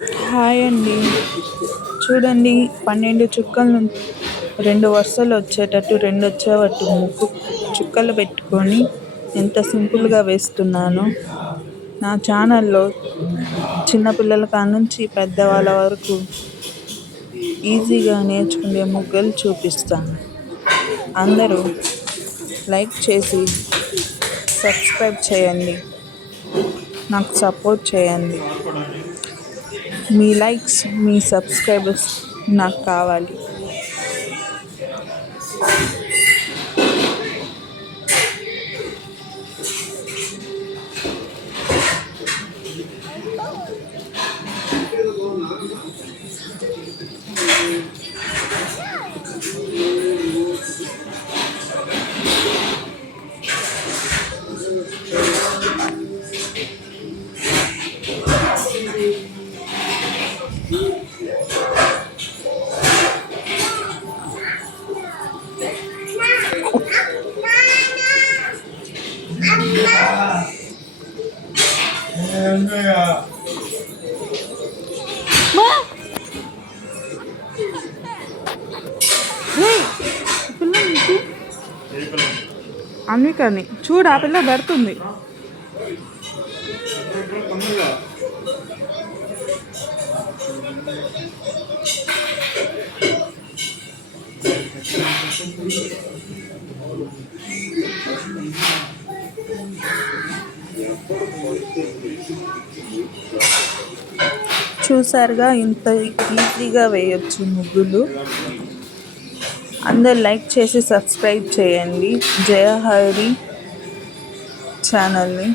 Hi అండి. చూడండి, 12 చుక్కలు, 2 వరుసలు వచ్చేటట్టు, 2 వచ్చేటట్టు ముగ్గు చుక్కలు పెట్టుకొని ఎంత సింపుల్గా వేస్తున్నానో. నా ఛానల్లో చిన్నపిల్లల కానుంచి పెద్దవాళ్ళ వరకు ఈజీగా నేర్చుకునే ముగ్గులు చూపిస్తాను. అందరూ లైక్ చేసి సబ్స్క్రైబ్ చేయండి, నాకు సపోర్ట్ చేయండి. మీ లైక్స్, మీ సబ్స్క్రైబర్స్ నాకు కావాలి. అందుకని చూడు, ఆ పిల్ల పెడుతుంది. చూసారుగా, ఇంత ఈజీగా వేయొచ్చు ముగ్గులు. అందరు లైక్ చేసి సబ్స్క్రైబ్ చేయండి జయ హరి ఛానల్ని.